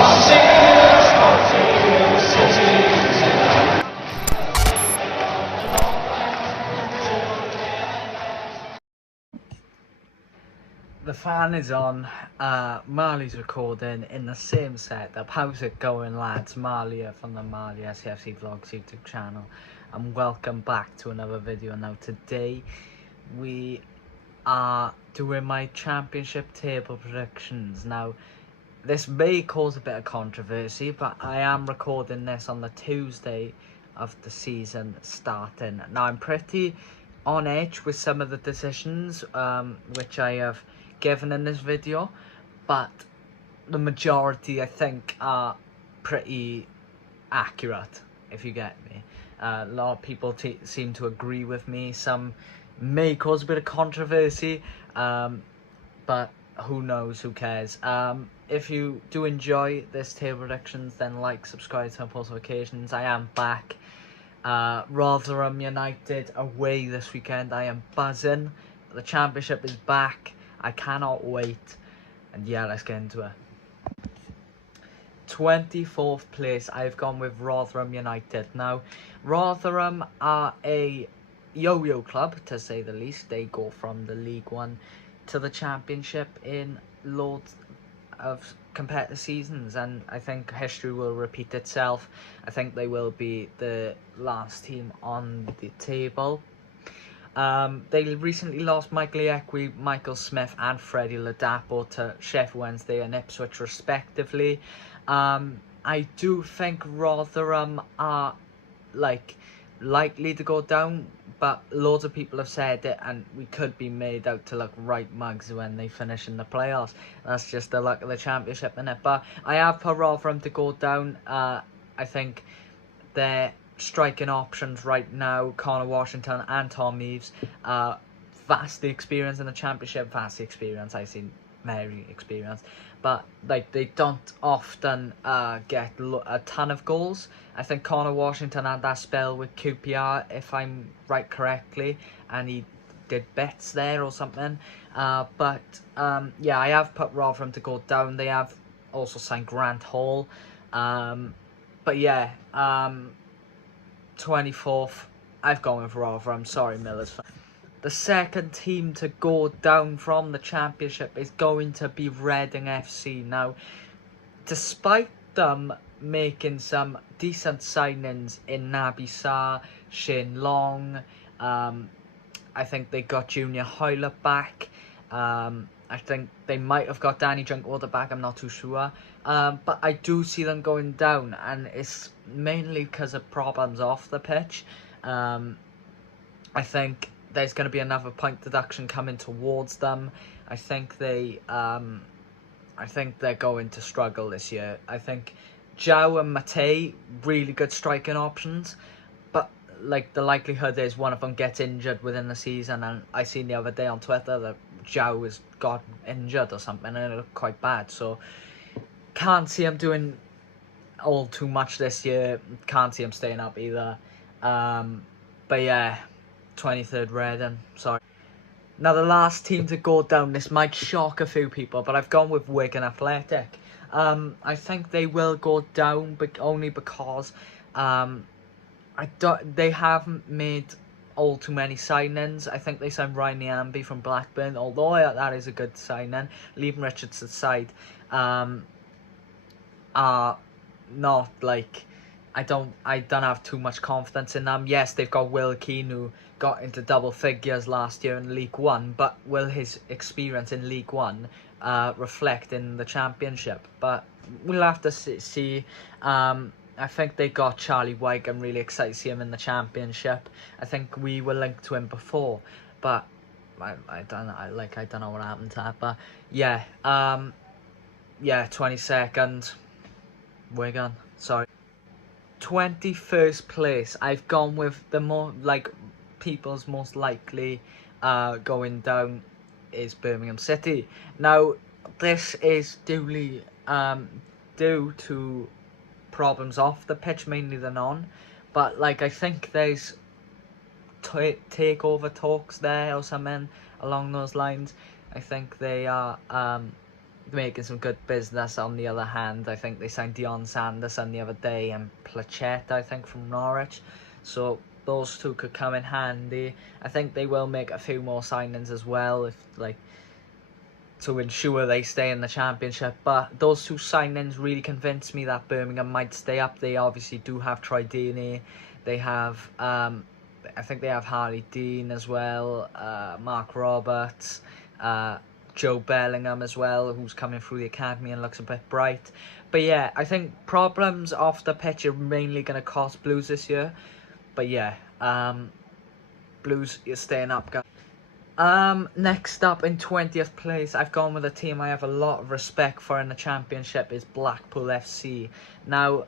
The fan is on, Marley's recording in the same setup. How's it going, lads? Marley here from the Marley SCFC Vlogs YouTube channel, and welcome back to another video. Now today we are doing my championship table predictions. Now this may cause a bit of controversy, but I am recording this on the Tuesday of the season starting. Now I'm pretty on edge with some of the decisions which I have given in this video, but the majority I think are pretty accurate, if you get me. A lot of people seem to agree with me. Some may cause a bit of controversy, but who knows, who cares. If you do enjoy this table predictions, then like, subscribe, turn post notifications. I am back. Rotherham United away this weekend. I am buzzing. The championship is back. I cannot wait. And yeah, let's get into it. 24th place, I've gone with Rotherham United. Now, Rotherham are a yo-yo club, to say the least. They go from the League One to the Championship in loads of competitive seasons, and I think history will repeat itself. I think they will be the last team on the table. They recently lost Michael Iekwe, Michael Smith and Freddie Ladapo to Sheffield Wednesday and Ipswich respectively. I do think Rotherham are likely to go down, but loads of people have said it, and we could be made out to look right mugs when they finish in the playoffs. That's just the luck of the championship, innit? But I have put Rotherham to go down. I think their striking options right now, Connor Washington and Tom Eaves, vastly experienced in the championship. Vastly experienced, I've seen very experienced, but like they don't often get a ton of goals. I think Connor Washington had that spell with QPR, if I'm right correctly, and he did bets there or something. But yeah, I have put Rotherham to go down. They have also signed Grant Hall. But yeah, 24th, I've gone with Rotherham. Sorry, Millers. The second team to go down from the championship is going to be Reading FC. Now, despite them making some decent signings in Naby Sarr, Shane Long, I think they got Junior Hoylett back. I think they might have got Danny Drinkwater back, I'm not too sure. But I do see them going down, and it's mainly because of problems off the pitch. I think there's going to be another point deduction coming towards them. I think they're going to struggle this year. I think Joe and Matei, really good striking options, but like the likelihood is one of them gets injured within the season, and I seen the other day on Twitter that Joe has got injured or something, and it looked quite bad. So can't see him doing all too much this year. Can't see him staying up either. But yeah, 23rd Reading, sorry. Now the last team to go down, this might shock a few people, but I've gone with Wigan Athletic. I think they will go down, but only because they haven't made all too many signings. I think they signed Ryan Niambi from Blackburn, although that is a good signing. Leaving Richards aside, are not like, I don't have too much confidence in them. Yes, they've got Will Keane, who got into double figures last year in League One, but will his experience in League One reflect in the Championship? But we'll have to see. I think they got Charlie White. I'm really excited to see him in the Championship. I think we were linked to him before, but I don't know what happened to that. But yeah, yeah, 22nd, Wigan. Sorry. 21st place, I've gone with the more people's most likely going down is Birmingham City. Now this is due to problems off the pitch mainly than on, but I think there's takeover talks there or something along those lines. I think they are making some good business. On the other hand, I think they signed Dion Sanderson the other day and Plachette, I think, from Norwich. So those two could come in handy. I think they will make a few more signings as well, if to ensure they stay in the Championship. But those two signings really convinced me that Birmingham might stay up. They obviously do have Troy Deeney. They have, I think they have Harry Dean as well, Mark Roberts, Joe Bellingham as well, who's coming through the academy and looks a bit bright. But yeah, I think problems off the pitch are mainly going to cost Blues this year. But yeah, Blues, you're staying up, guys. Next up in 20th place, I've gone with a team I have a lot of respect for in the Championship, is Blackpool FC. Now,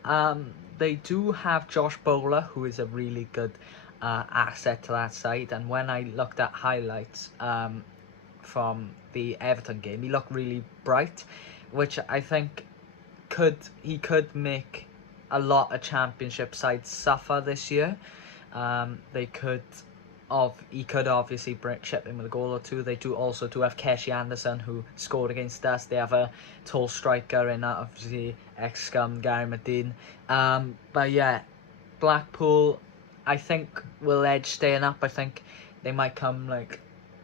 they do have Josh Bowler, who is a really good asset to that side, and when I looked at highlights from the Everton game, he looked really bright, which I think he could make a lot of Championship sides suffer this year. He could obviously chip in with a goal or two. They also have Keshi Anderson, who scored against us. They have a tall striker in that, obviously, ex-scum Gary Medine. But yeah, Blackpool, I think, will edge staying up. I think they might come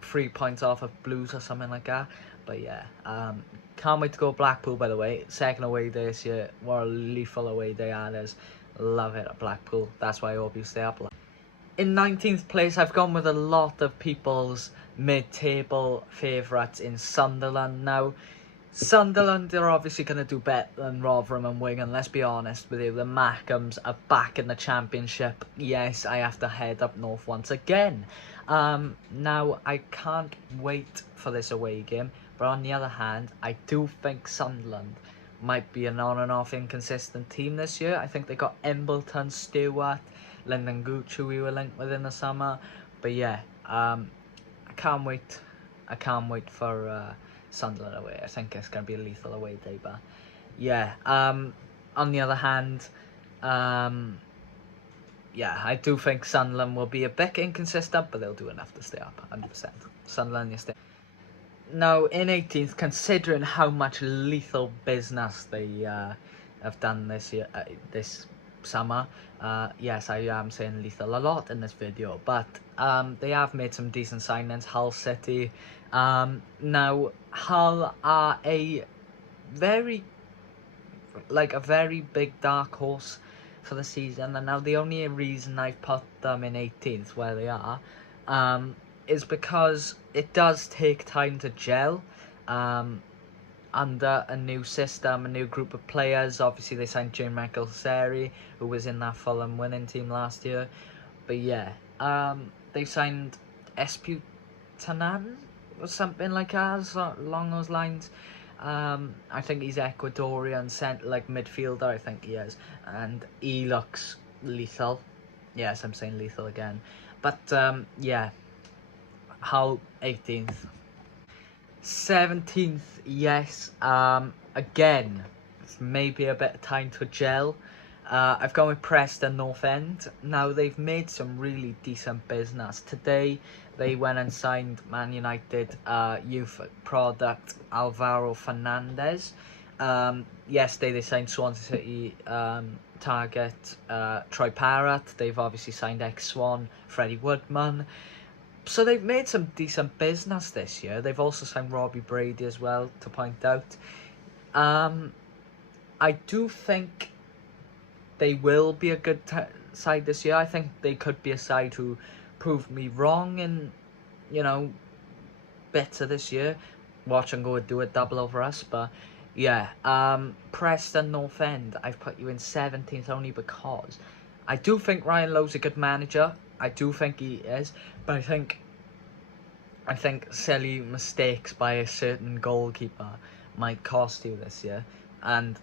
3 points off of Blues or something like that. But yeah, can't wait to go Blackpool, by the way. Second away day this year. What a lethal away day that is. Love it at Blackpool. That's why I hope you stay up. In 19th place, I've gone with a lot of people's mid-table favourites in Sunderland. Now, Sunderland are obviously going to do better than Rotherham and Wigan, let's be honest with you. The Mackhams are back in the Championship. Yes, I have to head up north once again. Now, I can't wait for this away game, but on the other hand, I do think Sunderland might be an on and off inconsistent team this year. I think they got Embleton, Stewart, Lyndon Gooch, who we were linked with in the summer. But yeah, I can't wait. I can't wait for Sunderland away. I think it's going to be a lethal away day. But yeah, on the other hand, yeah, I do think Sunderland will be a bit inconsistent, but they'll do enough to stay up, 100%. Sunderland, you stay. Now, in 18th, considering how much lethal business they have done this year, this summer, yes, I am saying lethal a lot in this video, but they have made some decent signings. Hull City. Now, Hull are a very big dark horse for the season, and now the only reason I've put them in 18th where they are is because it does take time to gel under a new system, a new group of players. Obviously, they signed Jean-Michel Seri, who was in that Fulham winning team last year. But yeah, they signed Esputanan or something like that, along those lines. I think he's Ecuadorian, midfielder, I think he is. And he looks lethal. Yes, I'm saying lethal again. But yeah, Hull 18th. 17th, yes, again, it's maybe a bit of time to gel. I've gone with Preston North End. Now, they've made some really decent business. Today, they went and signed Man United youth product Alvaro Fernandez. Yesterday, they signed Swansea City target Troy Parrott. They've obviously signed ex-Swan Freddie Woodman. So they've made some decent business this year. They've also signed Robbie Brady as well, to point out. I do think they will be a good side this year. I think they could be a side who proved me wrong in, bits of this year. Watch and go and do a double over us. But yeah, Preston North End, I've put you in 17th only because I do think Ryan Lowe's a good manager. I do think he is, but I think silly mistakes by a certain goalkeeper might cost you this year, and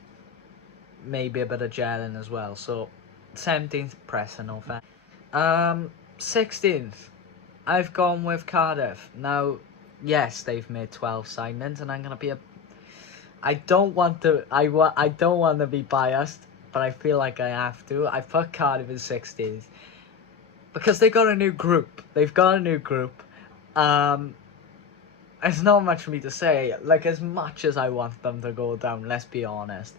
maybe a bit of gelling as well. So 17th, Preston North End. 16th, I've gone with Cardiff. Now, yes, they've made 12 signings, and I'm gonna be I don't want to be biased, but I feel like I have to. I put Cardiff in 16th. Because they got a new group. They've got a new group. There's not much for me to say. Like, as much as I want them to go down, let's be honest,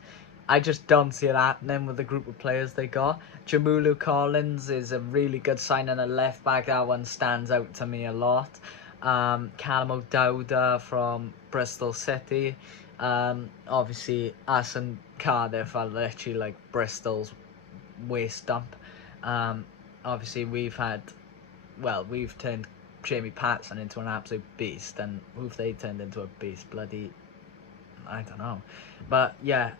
I just don't see it happening with the group of players they got. Jamulu Collins is a really good signing at left back. That one stands out to me a lot. Callum O'Dowda from Bristol City. Obviously, us and Cardiff are literally like Bristol's waste dump. Obviously, we've turned Jamie Patson into an absolute beast, and who've they turned into a beast? Bloody, I don't know. But yeah,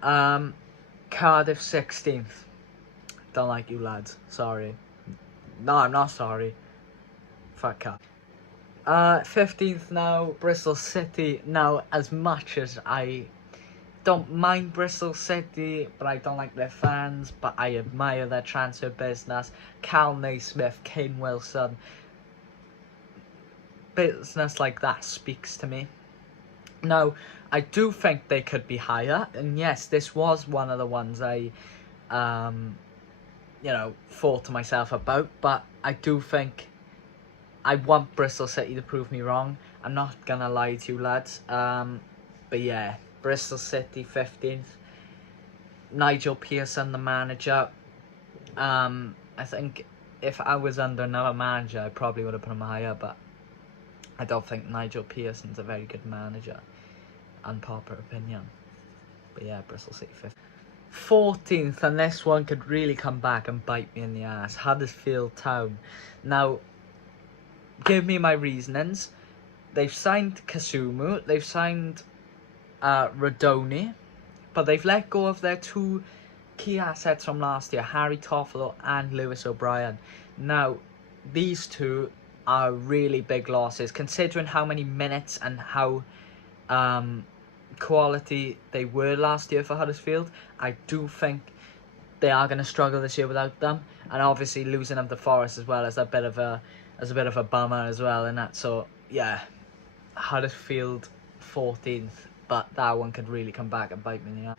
Cardiff 16th. Don't like you lads. Sorry. No, I'm not sorry. Fuck Cardiff. 15th now, Bristol City. Now, as much as I don't mind Bristol City, but I don't like their fans, but I admire their transfer business. Cal Naismith, Kane Wilson. Business like that speaks to me. Now, I do think they could be higher, and yes, this was one of the ones I, thought to myself about, but I do think I want Bristol City to prove me wrong. I'm not gonna lie to you lads, but yeah, Bristol City 15th. Nigel Pearson, the manager. I think if I was under another manager, I probably would have put him higher, but I don't think Nigel Pearson's a very good manager. Unpopular opinion. But yeah, Bristol City 5th. 14th, and this one could really come back and bite me in the ass. Huddersfield Town. Now, give me my reasonings. They've signed Kasumu. They've signed Radoni. But they've let go of their two key assets from last year, Harry Toffolo and Lewis O'Brien. Now, these two are really big losses, considering how many minutes and how quality they were last year for Huddersfield. I do think they are going to struggle this year without them, and obviously losing them to Forest as well is a bit of a bummer as well. And that, so yeah, Huddersfield 14th, but that one could really come back and bite me in the ass.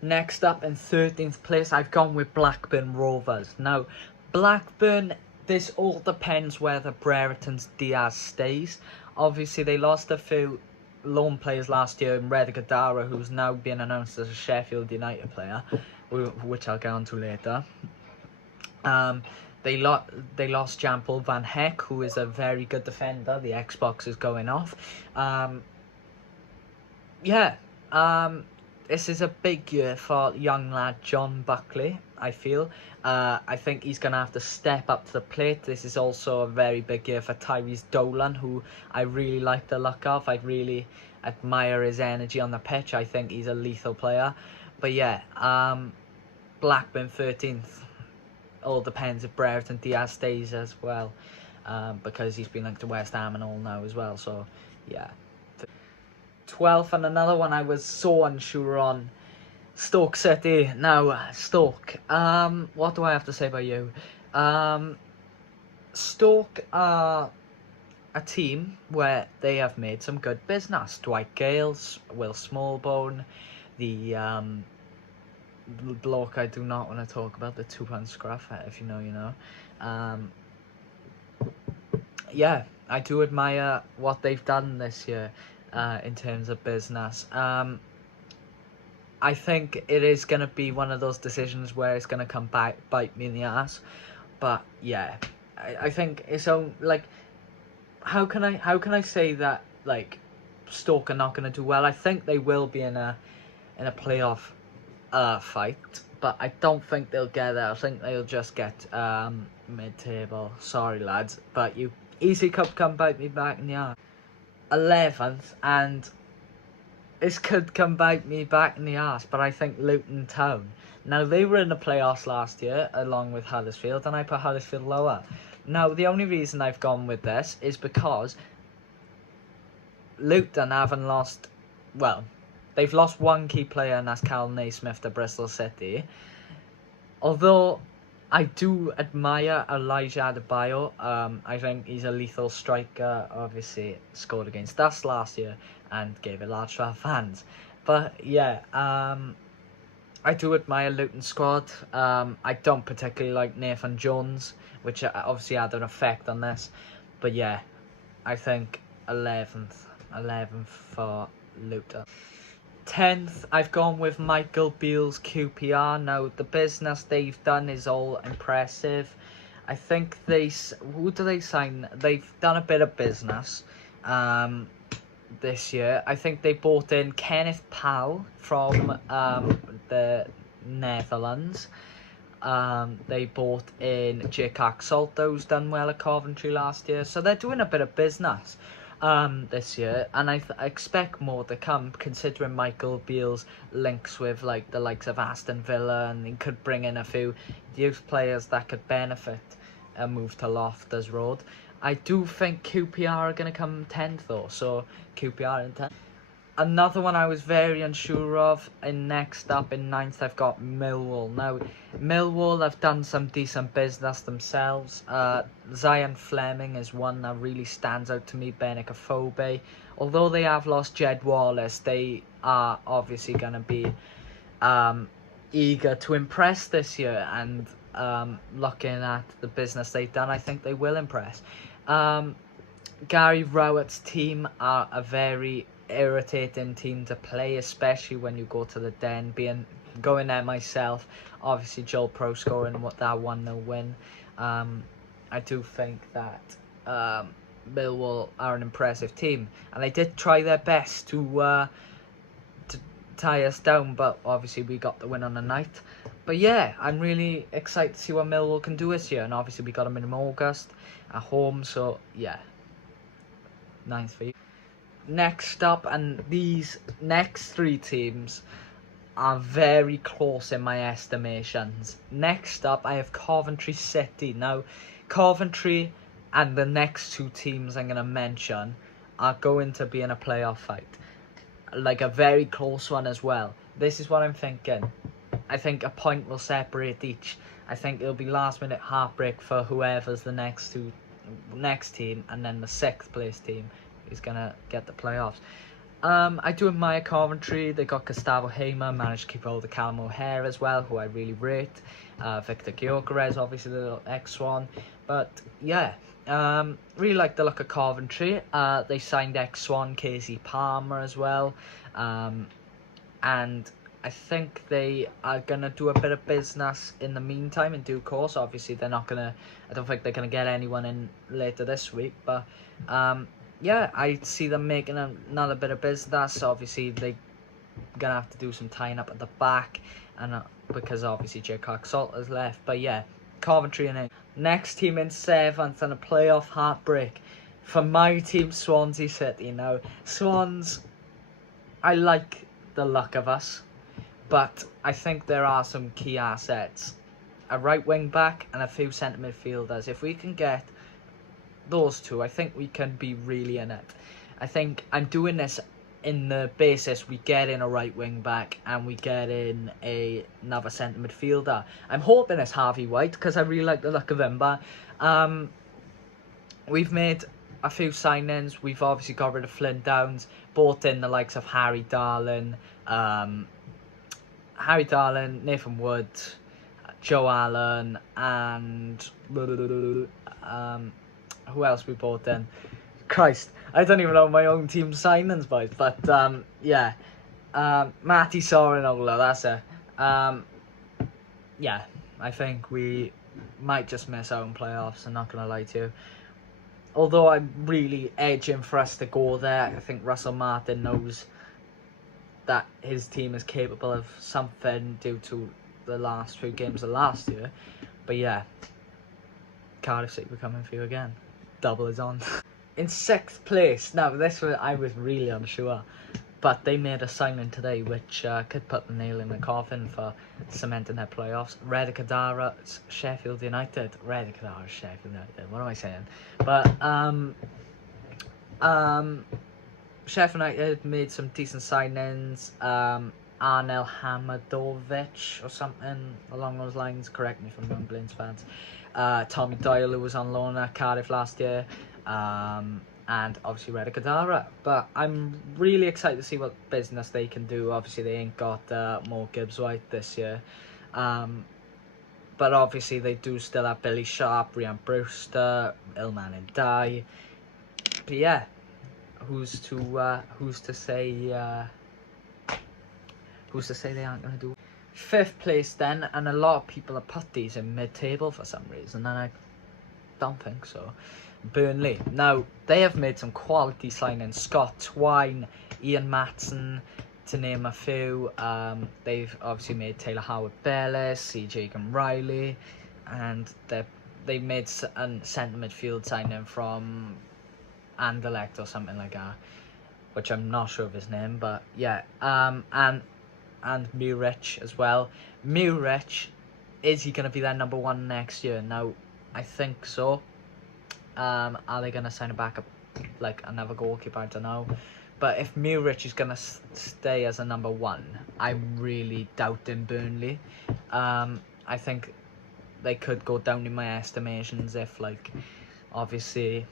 Next up, in 13th place, I've gone with Blackburn Rovers. Now, Blackburn, this all depends whether Brereton's Diaz stays. Obviously, they lost a few loan players last year in Reda Gadara, who's now been announced as a Sheffield United player, which I'll get on to later. They lost Jan-Paul Van Heck, who is a very good defender. The Xbox is going off. This is a big year for young lad John Buckley, I feel. I think he's going to have to step up to the plate. This is also a very big year for Tyrese Dolan, who I really like the look of. I really admire his energy on the pitch. I think he's a lethal player. But yeah, Blackburn 13th. All depends if Brereton Diaz stays as well, because he's been linked to West Ham and all now as well. So yeah. 12th, and another one I was so unsure on, Stoke City. Now, Stoke, what do I have to say about you? Stoke are a team where they have made some good business. Dwight Gales, Will Smallbone, the bloke I do not want to talk about, the £2 scruff, if you know, you know. Yeah, I do admire what they've done this year in terms of business. I think it is going to be one of those decisions where it's going to come back, bite me in the ass. But yeah, I think it's like, how can I say that like Stoke are not going to do well? I think they will be in a playoff fight, but I don't think they'll get there. I think they'll just get mid-table. Sorry lads, but you easily could come bite me back in the ass. 11th, and this could come bite me back in the arse, but I think Luton Town. Now, they were in the playoffs last year, along with Huddersfield, and I put Huddersfield lower. Now, the only reason I've gone with this is because Luton haven't lost, well, they've lost one key player, and that's Cal Naismith to Bristol City. Although I do admire Elijah Adebayo. I think he's a lethal striker. Obviously, scored against us last year and gave it large to our fans. But yeah, I do admire Luton squad. I don't particularly like Nathan Jones, which obviously had an effect on this. But yeah, I think 11th. 11th for Luton. 10th, I've gone with Michael Beale's QPR. Now, the business they've done is all impressive. I think who do they sign? They've done a bit of business this year. I think they bought in Kenneth Powell from the Netherlands. They bought in Jake Salto, who's done well at Coventry last year. So they're doing a bit of business this year, and I expect more to come, considering Michael Beale's links with like the likes of Aston Villa, and he could bring in a few youth players that could benefit a move to Loftus Road. I do think QPR are going to come 10th though, so QPR in 10th. Another one I was very unsure of, and next up in 9th I've got Millwall. Now, Millwall have done some decent business themselves. Zion Fleming is one that really stands out to me, Benicophobe. Although they have lost Jed Wallace, they are obviously going to be eager to impress this year, and looking at the business they've done, I think they will impress. Gary Rowett's team are a very irritating team to play, especially when you go to the Den. Going there myself, obviously Joel Pro scoring that 1-0 win. I do think that Millwall are an impressive team, and they did try their best to tie us down, but obviously we got the win on the night. But yeah, I'm really excited to see what Millwall can do this year, and obviously we got them in August at home, so yeah, 9th for you. Next up, and these next 3 teams are very close in my estimations. Next up, I have Coventry City. Now, Coventry and the next 2 teams I'm going to mention are going to be in a playoff fight. Like a very close one as well. This is what I'm thinking. I think a point will separate each. I think it'll be last minute heartbreak for whoever's the next team, and then the 6th place team is gonna get the playoffs. I do admire Coventry. They got Gustavo Hamer, managed to keep hold of Callum O'Hare as well, who I really rate. Victor Gyökeres, obviously the little ex-Swan. But yeah, really like the look of Coventry. They signed ex-Swan Casey Palmer as well. And I think they are going to do a bit of business in the meantime, in due course. Obviously, I don't think they're going to get anyone in later this week. But yeah, I see them making another bit of business. Obviously, they're going to have to do some tying up at the back, and because obviously Jake Salt has left. But yeah, Coventry in it. Next team in 7th, and a playoff heartbreak for my team, Swansea City. Now, Swans, I like the luck of us, but I think there are some key assets. A right wing back and a few centre midfielders. If we can get those 2, I think we can be really in it. I think I'm doing this in the basis we get in a right wing back and we get in another centre midfielder. I'm hoping it's Harvey White, because I really like the look of him. But we've made a few signings. We've obviously got rid of Flynn Downs, brought in the likes of Harry Darlin, Nathan Wood, Joe Allen, and who else we brought in? Christ, I don't even know my own team signings, boys. But yeah, Matty Sorinola, that's it. Yeah, I think we might just miss out on playoffs. I'm not gonna lie to you. Although I'm really edging for us to go there. I think Russell Martin knows that his team is capable of something due to the last 2 games of last year. But yeah, Cardiff City, we're coming for you again. Double is on. In 6th place, now this was, I was really unsure, but they made a signing today which could put the nail in the coffin for cementing their playoffs. Reda Kadara, Sheffield United. Reda Kadara, Sheffield United. What am I saying? But Sheffield United made some decent signings. Arnel Hamadovic or something along those lines. Correct me if I'm wrong, Blains fans. Tommy Doyle, who was on loan at Cardiff last year. And obviously Reda Kadara. But I'm really excited to see what business they can do. Obviously they ain't got Mo Gibbs-White this year. But obviously they do still have Billy Sharp, Ryan Brewster, Ilman Ndiaye. But yeah, who's to say they aren't going to do? 5th place then, and a lot of people have put these in mid-table for some reason, and I don't think so. Burnley. Now, they have made some quality signings. Scott Twine, Ian Matson, to name a few. They've obviously made Taylor Howard-Bellis, CJ Riley, and they made a centre midfield signing from Anderlecht or something like that, which I'm not sure of his name, but yeah. And Murich as well. Murich, is he going to be their number 1 next year? Now, I think so. Are they going to sign a backup, like another goalkeeper? I don't know. But if Murich is going to stay as a number 1, I'm really doubting Burnley. I think they could go down in my estimations if, like, obviously,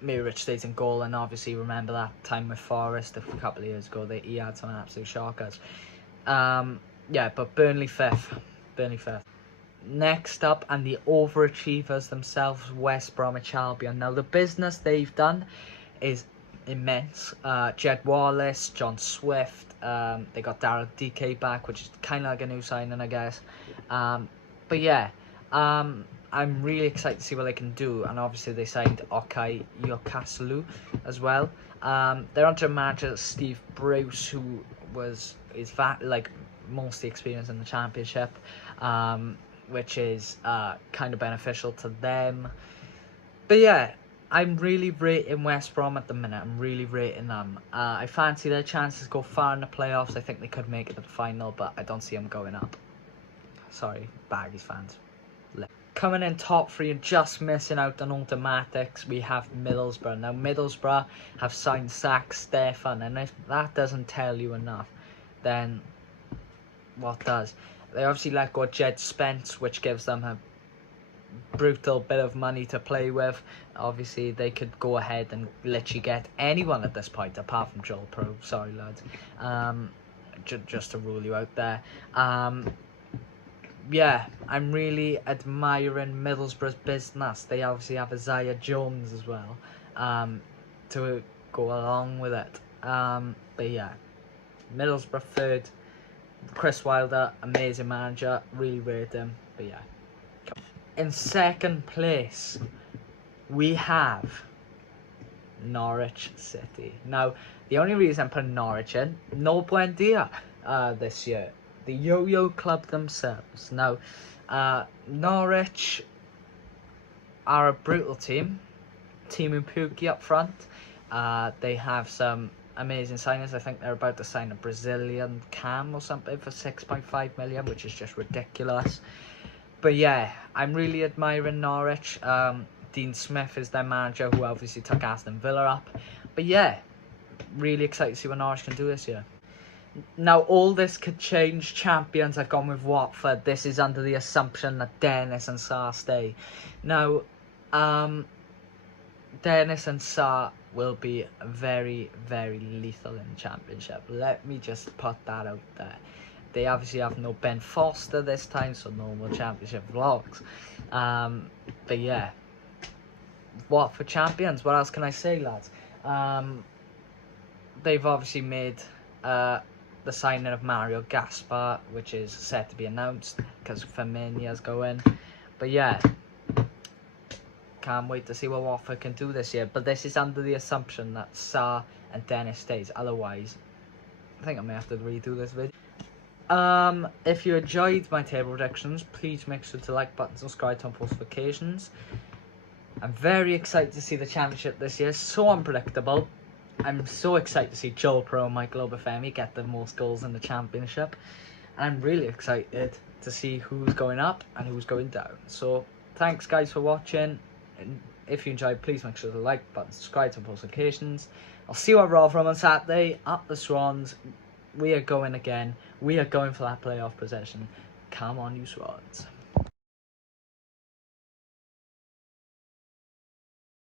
Murich stays in goal, and obviously remember that time with Forest a couple of years ago, he had some absolute shockers. Yeah, but Burnley 5th. Burnley 5th. Next up, and the overachievers themselves, West Bromwich Albion. Now, the business they've done is immense. Jed Wallace, John Swift, they got Daryl DK back, which is kind of like a new signing, I guess. But yeah, I'm really excited to see what they can do, and obviously they signed Okay Yokaslu as well. They're under manager Steve Bruce, who is mostly experienced in the Championship, which is kind of beneficial to them. But yeah, I'm really rating West Brom at the minute. I'm really rating them. I fancy their chances go far in the playoffs. I think they could make it to the final, but I don't see them going up. Sorry, Baggies fans. Coming in top 3 and just missing out on automatics, we have Middlesbrough. Now, Middlesbrough have signed Zach Stefan, and if that doesn't tell you enough, then what does? They obviously let go Jed Spence, which gives them a brutal bit of money to play with. Obviously, they could go ahead and literally get anyone at this point, apart from Joel Pro. Sorry, lads. Just to rule you out there. Yeah, I'm really admiring Middlesbrough's business. They obviously have Isaiah Jones as well, to go along with it. But yeah, Middlesbrough 3rd. Chris Wilder, amazing manager, really rate him. But yeah, in 2nd place, we have Norwich City. Now, the only reason I'm putting Norwich in, no Buendia this year. The Yo-Yo Club themselves. Now, Norwich are a brutal team. Timu Pukki up front. They have some amazing signings. I think they're about to sign a Brazilian cam or something for 6.5 million, which is just ridiculous. But yeah, I'm really admiring Norwich. Dean Smith is their manager, who obviously took Aston Villa up. But yeah, really excited to see what Norwich can do this year. Now, all this could change. Champions, I've gone with Watford. This is under the assumption that Dennis and Sarr stay. Now, Dennis and Sarr will be very, very lethal in the Championship. Let me just put that out there. They obviously have no Ben Foster this time, so no more Championship vlogs. But yeah, Watford champions. What else can I say, lads? They've obviously made the signing of Mario Gaspar, which is set to be announced because Firminia's going. But yeah, can't wait to see what Watford can do this year. But this is under the assumption that Sarr and Dennis stays. Otherwise, I think I may have to redo this video. If you enjoyed my table predictions, please make sure to like button, subscribe, turn on post notifications. I'm very excited to see the Championship this year. So unpredictable. I'm so excited to see Joel Pro and Michael Obafemi get the most goals in the Championship. And I'm really excited to see who's going up and who's going down. So, thanks guys for watching. And if you enjoyed, please make sure to like button, subscribe, turn on post notifications. I'll see you at Rotherham on Saturday. Up the Swans. We are going again. We are going for that playoff position. Come on, you Swans.